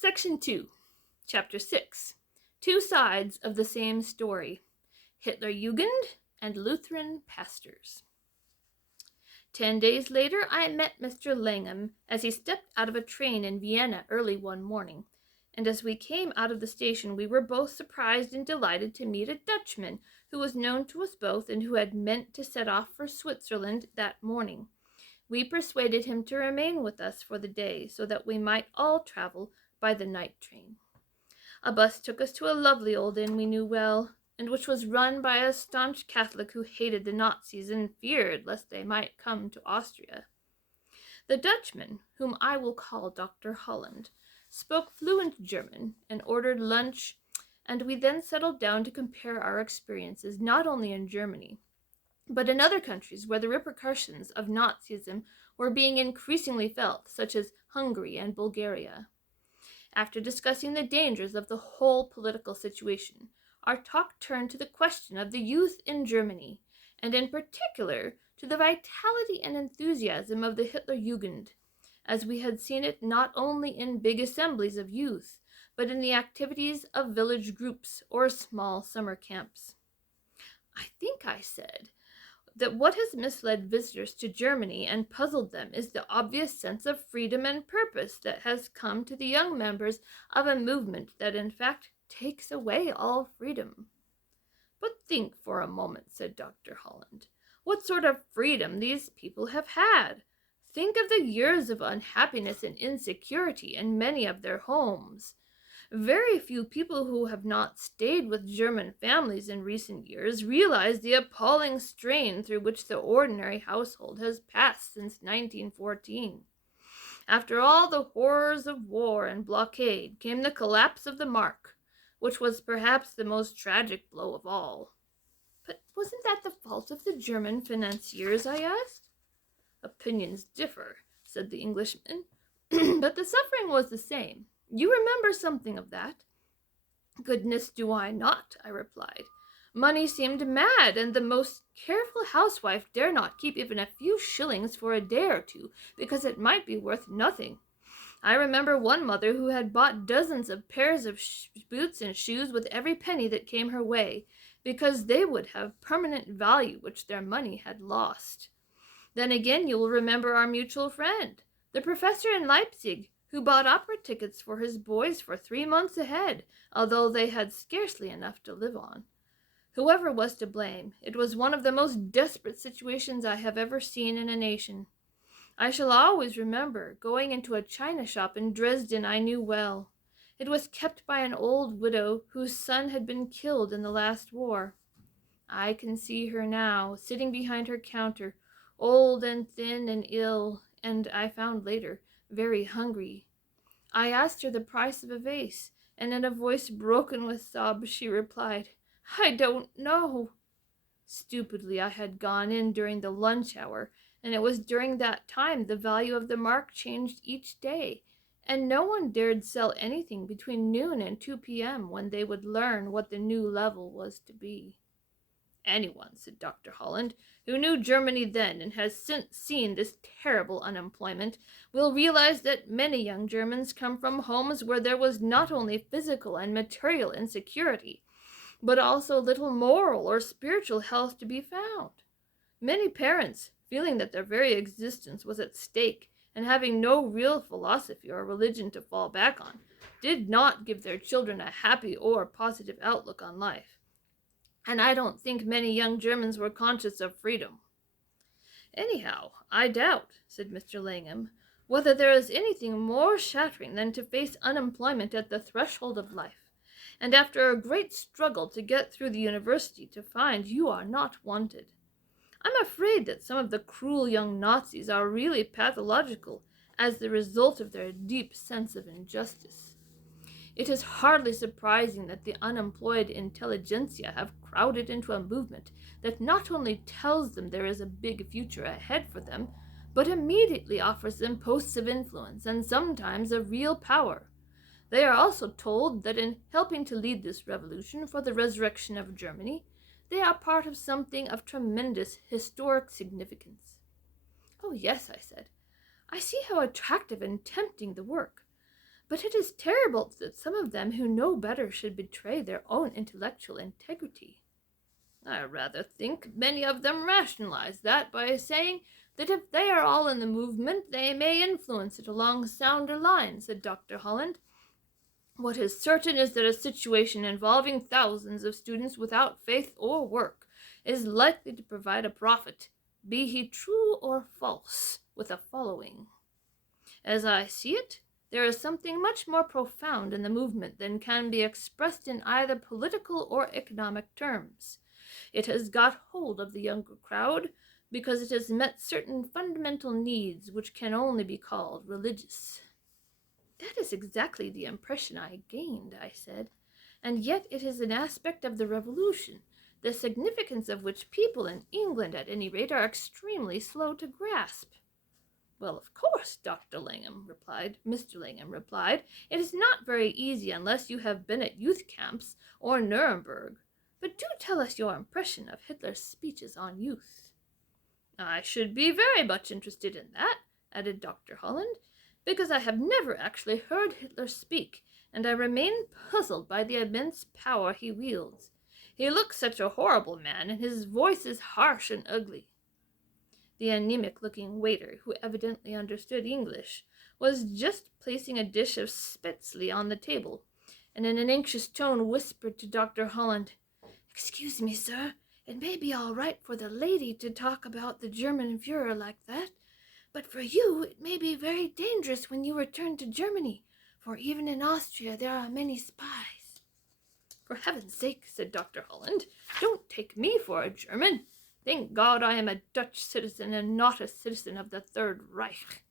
Section 2, Chapter 6, Two Sides of the Same Story, Hitler Jugend and Lutheran Pastors. 10 days later, I met Mr. Langham as he stepped out of a train in Vienna early one morning, and as we came out of the station, we were both surprised and delighted to meet a Dutchman who was known to us both and who had meant to set off for Switzerland that morning. We persuaded him to remain with us for the day so that we might all travel by the night train. A bus took us to a lovely old inn we knew well, and which was run by a staunch Catholic who hated the Nazis and feared lest they might come to Austria. The Dutchman, whom I will call Dr. Holland, spoke fluent German and ordered lunch, and we then settled down to compare our experiences not only in Germany, but in other countries where the repercussions of Nazism were being increasingly felt, such as Hungary and Bulgaria. After discussing the dangers of the whole political situation, our talk turned to the question of the youth in Germany, and in particular to the vitality and enthusiasm of the Hitler Jugend, as we had seen it not only in big assemblies of youth, but in the activities of village groups or small summer camps. I think, I said, that what has misled visitors to Germany and puzzled them is the obvious sense of freedom and purpose that has come to the young members of a movement that in fact takes away all freedom. But think for a moment, said Dr. Holland, what sort of freedom these people have had. Think of the years of unhappiness and insecurity in many of their homes. Very few people who have not stayed with German families in recent years realize the appalling strain through which the ordinary household has passed since 1914. After all the horrors of war and blockade came the collapse of the mark, which was perhaps the most tragic blow of all. But wasn't that the fault of the German financiers, I asked? Opinions differ, said the Englishman, but the suffering was the same. You remember something of that? Goodness, do I not, I replied. Money seemed mad, and the most careful housewife dare not keep even a few shillings for a day or two, because it might be worth nothing. I remember one mother who had bought dozens of pairs of boots and shoes with every penny that came her way, because they would have permanent value which their money had lost. Then again you will remember our mutual friend, the professor in Leipzig, who bought opera tickets for his boys for 3 months ahead, although they had scarcely enough to live on. Whoever was to blame, it was one of the most desperate situations I have ever seen in a nation. I shall always remember going into a china shop in Dresden I knew well. It was kept by an old widow whose son had been killed in the last war. I can see her now, sitting behind her counter, old and thin and ill, and I found later, very hungry. I asked her the price of a vase, and in a voice broken with sobs she replied, I don't know. Stupidly, I had gone in during the lunch hour, and it was during that time the value of the mark changed each day, and no one dared sell anything between noon and 2 p.m. when they would learn what the new level was to be. Anyone, said Dr. Holland, who knew Germany then and has since seen this terrible unemployment, will realize that many young Germans come from homes where there was not only physical and material insecurity, but also little moral or spiritual health to be found. Many parents, feeling that their very existence was at stake and having no real philosophy or religion to fall back on, did not give their children a happy or positive outlook on life. And I don't think many young Germans were conscious of freedom. Anyhow, I doubt, said Mr. Langham, whether there is anything more shattering than to face unemployment at the threshold of life, and after a great struggle to get through the university to find you are not wanted. I'm afraid that some of the cruel young Nazis are really pathological as the result of their deep sense of injustice. It is hardly surprising that the unemployed intelligentsia have crowded into a movement that not only tells them there is a big future ahead for them, but immediately offers them posts of influence and sometimes of real power. They are also told that in helping to lead this revolution for the resurrection of Germany, they are part of something of tremendous historic significance. Oh yes, I said. I see how attractive and tempting the work. But it is terrible that some of them who know better should betray their own intellectual integrity. I rather think many of them rationalize that by saying that if they are all in the movement, they may influence it along sounder lines, said Dr. Holland. What is certain is that a situation involving thousands of students without faith or work is likely to provide a prophet, be he true or false, with a following. As I see it, there is something much more profound in the movement than can be expressed in either political or economic terms. It has got hold of the younger crowd because it has met certain fundamental needs which can only be called religious. That is exactly the impression I gained, I said, and yet it is an aspect of the revolution, the significance of which people in England, at any rate, are extremely slow to grasp. Well, of course, Mr. Langham replied, it is not very easy unless you have been at youth camps or Nuremberg. But do tell us your impression of Hitler's speeches on youth. I should be very much interested in that, added Dr. Holland, because I have never actually heard Hitler speak, and I remain puzzled by the immense power he wields. He looks such a horrible man, and his voice is harsh and ugly. The anemic-looking waiter, who evidently understood English, was just placing a dish of spätzle on the table, and in an anxious tone whispered to Dr. Holland, "Excuse me, sir, it may be all right for the lady to talk about the German Führer like that, but for you it may be very dangerous when you return to Germany, for even in Austria there are many spies." "For heaven's sake," said Dr. Holland, "don't take me for a German. Thank God I am a Dutch citizen and not a citizen of the Third Reich."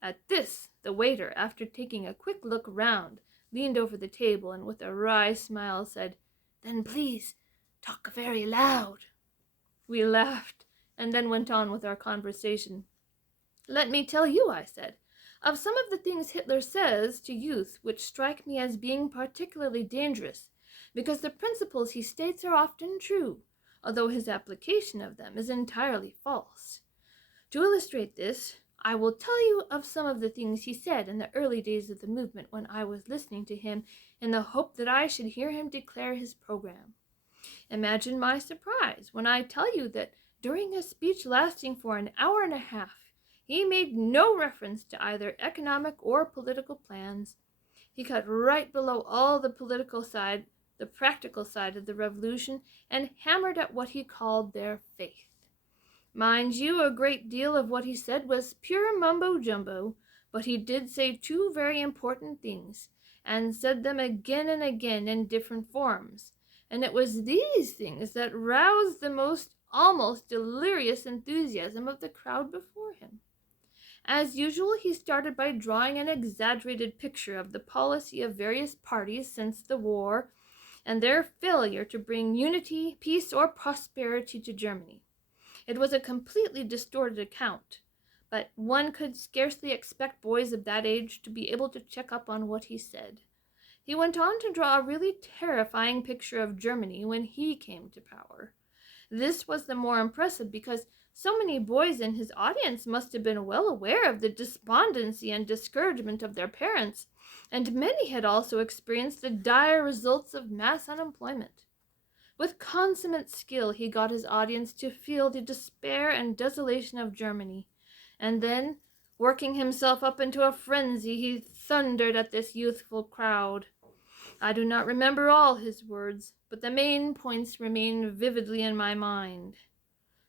At this, the waiter, after taking a quick look round, leaned over the table and with a wry smile said, "Then please talk very loud." We laughed and then went on with our conversation. "Let me tell you," I said, "of some of the things Hitler says to youth which strike me as being particularly dangerous, because the principles he states are often true, although his application of them is entirely false. To illustrate this, I will tell you of some of the things he said in the early days of the movement when I was listening to him in the hope that I should hear him declare his program. Imagine my surprise when I tell you that during a speech lasting for an hour and a half, he made no reference to either economic or political plans. He cut right below all the practical side of the revolution, and hammered at what he called their faith. Mind you, a great deal of what he said was pure mumbo-jumbo, but he did say two very important things, and said them again and again in different forms, and it was these things that roused the most almost delirious enthusiasm of the crowd before him. As usual, he started by drawing an exaggerated picture of the policy of various parties since the war, and their failure to bring unity, peace, or prosperity to Germany. It was a completely distorted account, but one could scarcely expect boys of that age to be able to check up on what he said. He went on to draw a really terrifying picture of Germany when he came to power. This was the more impressive because so many boys in his audience must have been well aware of the despondency and discouragement of their parents, and many had also experienced the dire results of mass unemployment. With consummate skill, he got his audience to feel the despair and desolation of Germany, and then, working himself up into a frenzy, he thundered at this youthful crowd. I do not remember all his words, but the main points remain vividly in my mind.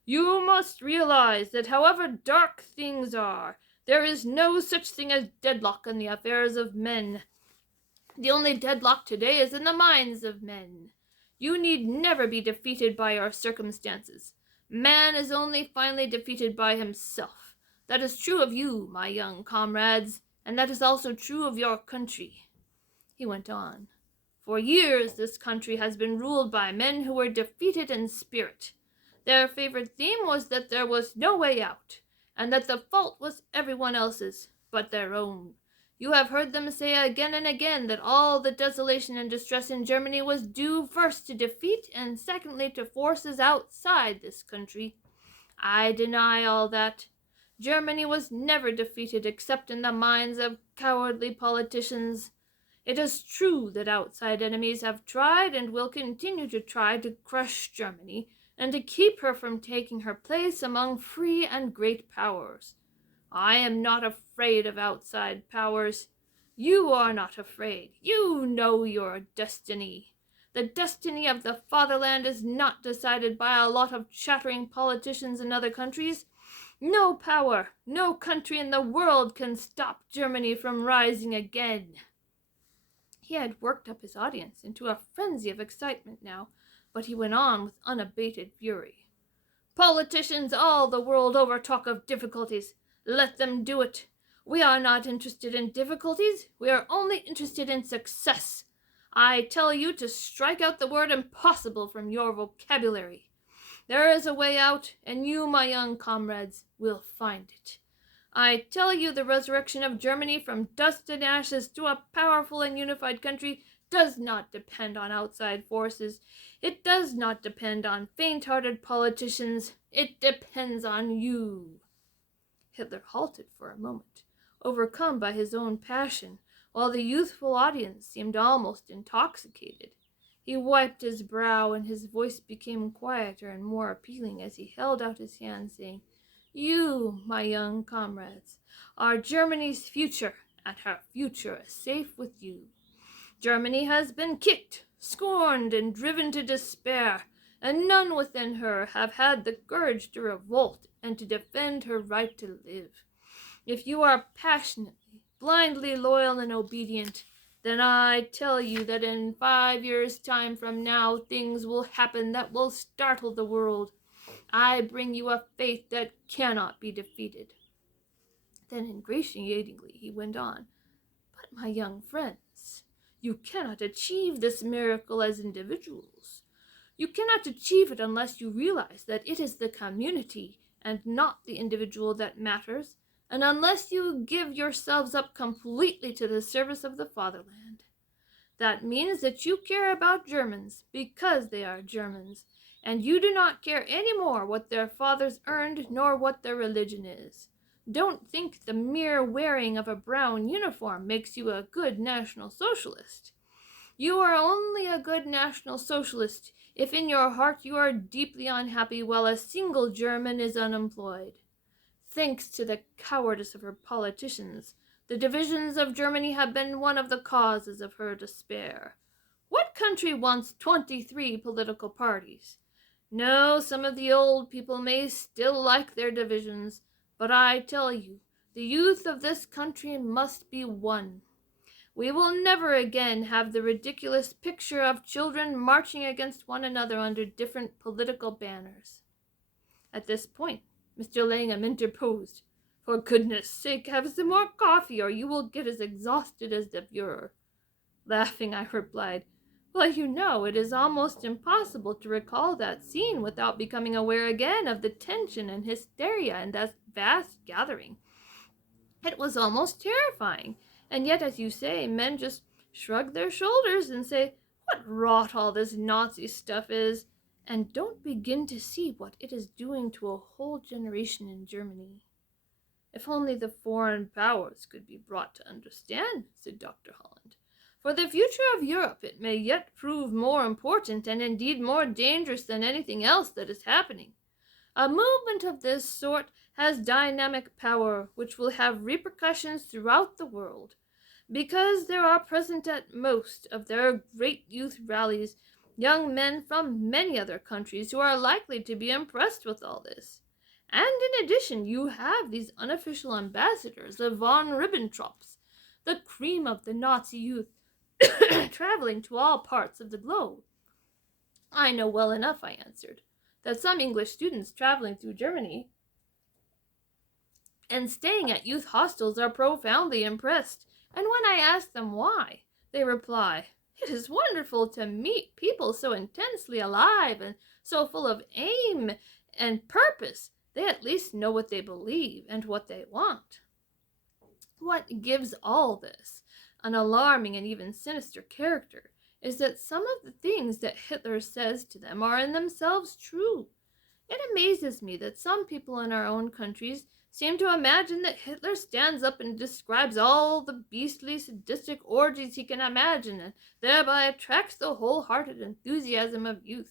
"You must realize that however dark things are, there is no such thing as deadlock in the affairs of men. The only deadlock today is in the minds of men. You need never be defeated by your circumstances. Man is only finally defeated by himself. That is true of you, my young comrades, and that is also true of your country." He went on. "For years this country has been ruled by men who were defeated in spirit. Their favorite theme was that there was no way out, and that the fault was everyone else's but their own. You have heard them say again and again that all the desolation and distress in Germany was due first to defeat and secondly to forces outside this country. I deny all that. Germany was never defeated except in the minds of cowardly politicians. It is true that outside enemies have tried and will continue to try to crush Germany and to keep her from taking her place among free and great powers. I am not afraid of outside powers. You are not afraid. You know your destiny. The destiny of the fatherland is not decided by a lot of chattering politicians in other countries. No power, no country in the world can stop Germany from rising again. He had worked up his audience into a frenzy of excitement now, but he went on with unabated fury. Politicians all the world over talk of difficulties. Let them do it. We are not interested in difficulties. We are only interested in success. I tell you to strike out the word impossible from your vocabulary. There is a way out, and you, my young comrades, will find it. I tell you the resurrection of Germany from dust and ashes to a powerful and unified country does not depend on outside forces. It does not depend on faint-hearted politicians. It depends on you. Hitler halted for a moment, overcome by his own passion, while the youthful audience seemed almost intoxicated. He wiped his brow, and his voice became quieter and more appealing as he held out his hand, saying, "You, my young comrades, are Germany's future, and her future is safe with you. Germany has been kicked, scorned, and driven to despair, and none within her have had the courage to revolt and to defend her right to live. If you are passionately, blindly loyal and obedient, then I tell you that in 5 years' time from now things will happen that will startle the world. I bring you a faith that cannot be defeated." Then ingratiatingly he went on, "But my young friends, you cannot achieve this miracle as individuals. You cannot achieve it unless you realize that it is the community and not the individual that matters, and unless you give yourselves up completely to the service of the fatherland. That means that you care about Germans because they are Germans, and you do not care any more what their fathers earned nor what their religion is. Don't think the mere wearing of a brown uniform makes you a good National Socialist. You are only a good National Socialist if in your heart you are deeply unhappy while a single German is unemployed. Thanks to the cowardice of her politicians, the divisions of Germany have been one of the causes of her despair. What country wants 23 political parties? No, some of the old people may still like their divisions, but I tell you, the youth of this country must be one. We will never again have the ridiculous picture of children marching against one another under different political banners." At this point, Mr. Langham interposed. "For goodness sake, have some more coffee, or you will get as exhausted as the Fuhrer." Laughing, I replied, "Well, you know, it is almost impossible to recall that scene without becoming aware again of the tension and hysteria in that vast gathering. It was almost terrifying, and yet, as you say, men just shrug their shoulders and say, 'What rot all this Nazi stuff is,' and don't begin to see what it is doing to a whole generation in Germany." "If only the foreign powers could be brought to understand," said Dr. Holland. "For the future of Europe it may yet prove more important and indeed more dangerous than anything else that is happening. A movement of this sort has dynamic power which will have repercussions throughout the world, because there are present at most of their great youth rallies young men from many other countries who are likely to be impressed with all this. And in addition, you have these unofficial ambassadors, the von Ribbentrops, the cream of the Nazi youth, traveling to all parts of the globe." "I know well enough," I answered, "that some English students traveling through Germany and staying at youth hostels are profoundly impressed, and when I ask them why, they reply, 'It is wonderful to meet people so intensely alive and so full of aim and purpose. They at least know what they believe and what they want.'" What gives all this an alarming and even sinister character is that some of the things that Hitler says to them are in themselves true. It amazes me that some people in our own countries seem to imagine that Hitler stands up and describes all the beastly sadistic orgies he can imagine and thereby attracts the wholehearted enthusiasm of youth.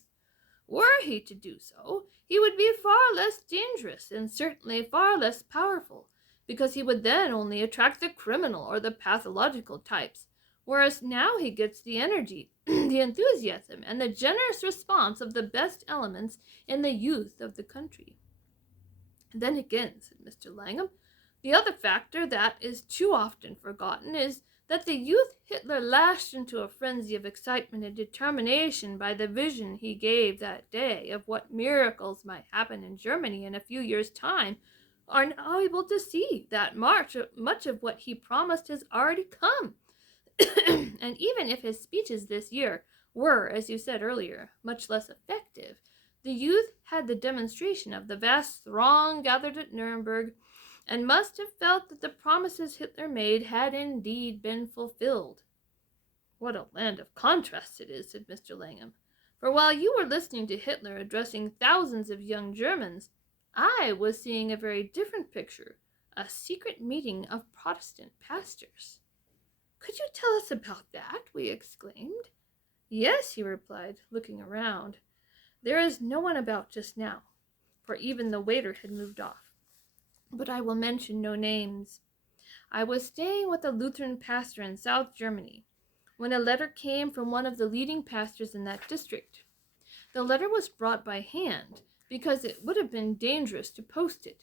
Were he to do so, he would be far less dangerous and certainly far less powerful, because he would then only attract the criminal or the pathological types, whereas now he gets the energy, the enthusiasm, and the generous response of the best elements in the youth of the country. Then again, said Mr. Langham, the other factor that is too often forgotten is that the youth Hitler lashed into a frenzy of excitement and determination by the vision he gave that day of what miracles might happen in Germany in a few years' time, are now able to see that much of what he promised has already come. And even if his speeches this year were, as you said earlier, much less effective, the youth had the demonstration of the vast throng gathered at Nuremberg, and must have felt that the promises Hitler made had indeed been fulfilled. What a land of contrasts it is, said Mr. Langham. For while you were listening to Hitler addressing thousands of young Germans, I was seeing a very different picture, a secret meeting of Protestant pastors. Could you tell us about that? We exclaimed. Yes, he replied, looking around. There is no one about just now, for even the waiter had moved off. But I will mention no names. I was staying with a Lutheran pastor in South Germany when a letter came from one of the leading pastors in that district. The letter was brought by hand because it would have been dangerous to post it.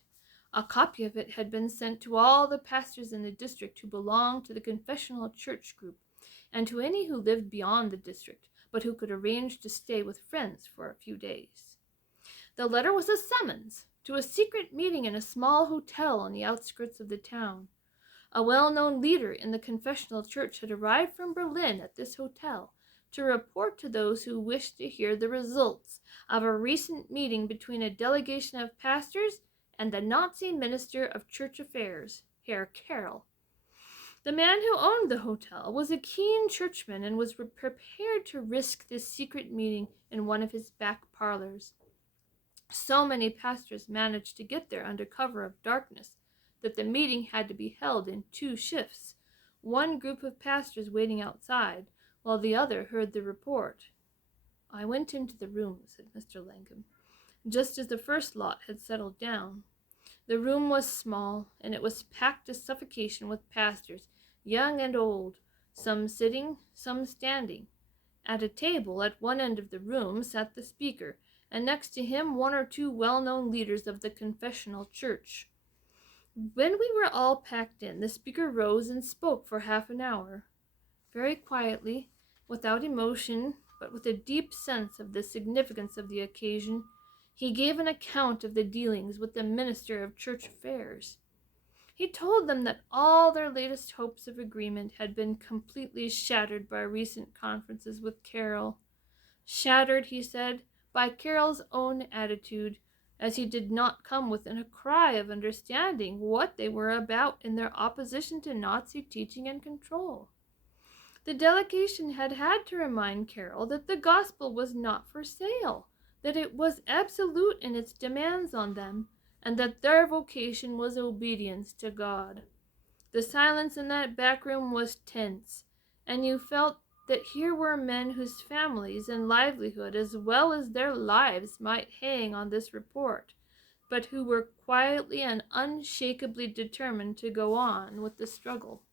A copy of it had been sent to all the pastors in the district who belonged to the confessional church group, and to any who lived beyond the district, but who could arrange to stay with friends for a few days. The letter was a summons to a secret meeting in a small hotel on the outskirts of the town. A well-known leader in the confessional church had arrived from Berlin at this hotel to report to those who wished to hear the results of a recent meeting between a delegation of pastors and the Nazi Minister of Church Affairs, Herr Karl. The man who owned the hotel was a keen churchman and was prepared to risk this secret meeting in one of his back parlors. So many pastors managed to get there under cover of darkness that the meeting had to be held in 2 shifts, one group of pastors waiting outside, while the other heard the report. I went into the room, said Mr. Langham, just as the first lot had settled down. The room was small, and it was packed to suffocation with pastors, young and old, some sitting, some standing. At a table at one end of the room sat the speaker, and next to him 1 or 2 well-known leaders of the confessional church. When we were all packed in, the speaker rose and spoke for half an hour. Very quietly, without emotion, but with a deep sense of the significance of the occasion, he gave an account of the dealings with the Minister of Church Affairs. He told them that all their latest hopes of agreement had been completely shattered by recent conferences with Karl. Shattered, he said, by Karl's own attitude, as he did not come within a cry of understanding what they were about in their opposition to Nazi teaching and control. The delegation had had to remind Karl that the gospel was not for sale, that it was absolute in its demands on them, and that their vocation was obedience to God. The silence in that back room was tense, and you felt that here were men whose families and livelihood as well as their lives might hang on this report, but who were quietly and unshakably determined to go on with the struggle.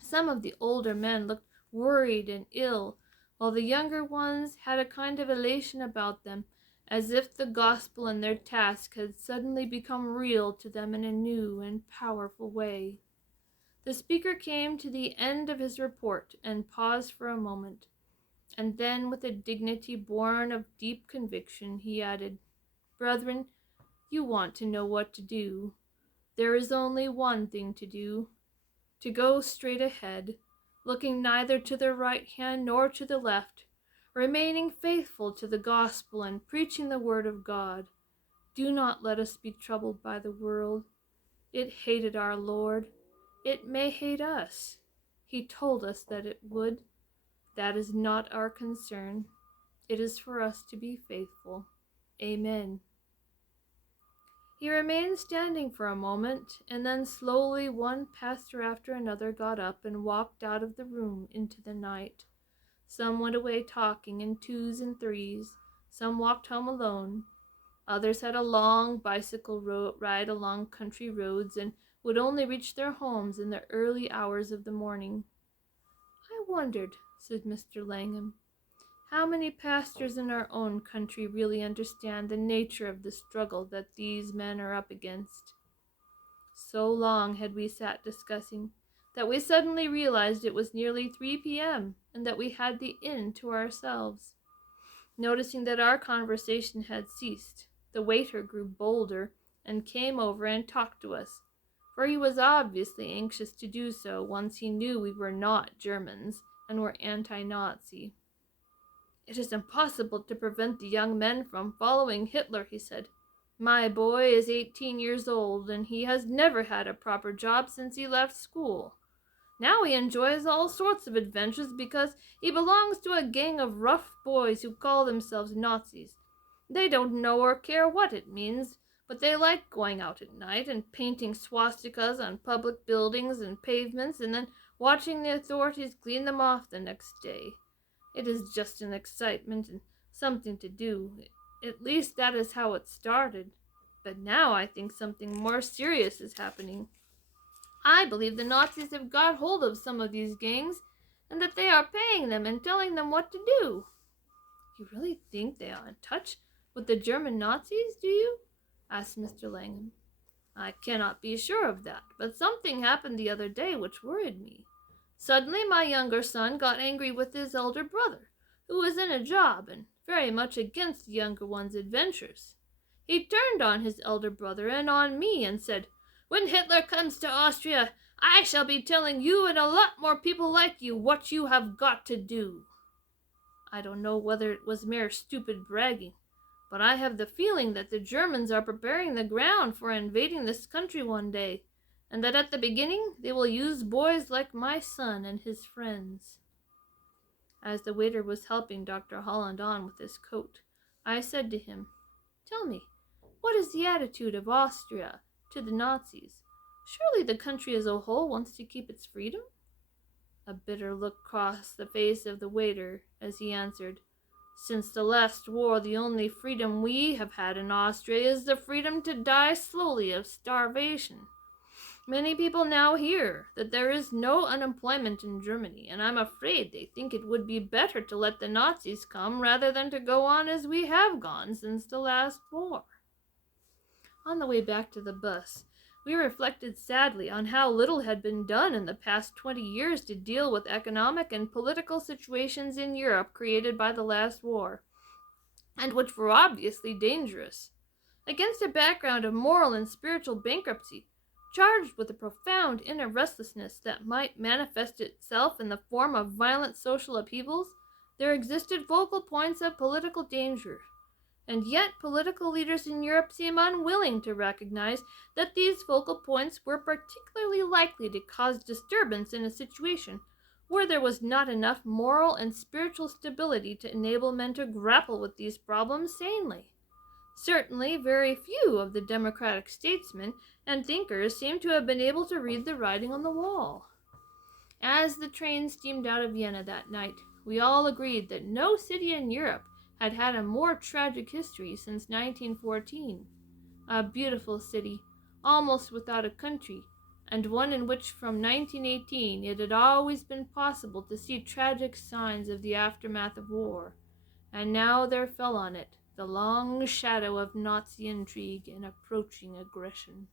Some of the older men looked worried and ill, while the younger ones had a kind of elation about them, as if the gospel and their task had suddenly become real to them in a new and powerful way. The speaker came to the end of his report and paused for a moment, and then, with a dignity born of deep conviction, he added, "Brethren, you want to know what to do. There is only one thing to do: to go straight ahead, looking neither to the right hand nor to the left, remaining faithful to the gospel and preaching the word of God. Do not let us be troubled by the world. It hated our Lord. It may hate us. He told us that it would. That is not our concern. It is for us to be faithful. Amen." He remained standing for a moment, and then slowly one pastor after another got up and walked out of the room into the night. Some went away talking in twos and threes, some walked home alone. Others had a long bicycle ride along country roads and would only reach their homes in the early hours of the morning. "I wondered," said Mr. Langham, "how many pastors in our own country really understand the nature of the struggle that these men are up against." So long had we sat discussing that we suddenly realized it was nearly 3 p.m. and that we had the inn to ourselves. Noticing that our conversation had ceased, the waiter grew bolder and came over and talked to us, for he was obviously anxious to do so once he knew we were not Germans and were anti-Nazi. "It is impossible to prevent the young men from following Hitler," he said. "My boy is 18 years old, and he has never had a proper job since he left school. Now he enjoys all sorts of adventures because he belongs to a gang of rough boys who call themselves Nazis. They don't know or care what it means, but they like going out at night and painting swastikas on public buildings and pavements and then watching the authorities clean them off the next day. It is just an excitement and something to do. At least that is how it started. But now I think something more serious is happening. I believe the Nazis have got hold of some of these gangs and that they are paying them and telling them what to do." "You really think they are in touch with the German Nazis, do you?" asked Mr. Langham. "I cannot be sure of that, but something happened the other day which worried me. Suddenly my younger son got angry with his elder brother, who was in a job and very much against the younger one's adventures. He turned on his elder brother and on me and said, 'When Hitler comes to Austria, I shall be telling you and a lot more people like you what you have got to do.' I don't know whether it was mere stupid bragging, but I have the feeling that the Germans are preparing the ground for invading this country one day, and that at the beginning they will use boys like my son and his friends." As the waiter was helping Dr. Holland on with his coat, I said to him, "Tell me, what is the attitude of Austria to the Nazis? Surely the country as a whole wants to keep its freedom?" A bitter look crossed the face of the waiter as he answered, "Since the last war, the only freedom we have had in Austria is the freedom to die slowly of starvation. Many people now hear that there is no unemployment in Germany, and I'm afraid they think it would be better to let the Nazis come rather than to go on as we have gone since the last war." On the way back to the bus, we reflected sadly on how little had been done in the past 20 years to deal with economic and political situations in Europe created by the last war, and which were obviously dangerous. Against a background of moral and spiritual bankruptcy, charged with a profound inner restlessness that might manifest itself in the form of violent social upheavals, there existed focal points of political danger. And yet political leaders in Europe seem unwilling to recognize that these focal points were particularly likely to cause disturbance in a situation where there was not enough moral and spiritual stability to enable men to grapple with these problems sanely. Certainly, very few of the democratic statesmen and thinkers seem to have been able to read the writing on the wall. As the train steamed out of Vienna that night, we all agreed that no city in Europe had had a more tragic history since 1914. A beautiful city, almost without a country, and one in which from 1918 it had always been possible to see tragic signs of the aftermath of war, and now there fell on it the long shadow of Nazi intrigue and approaching aggression.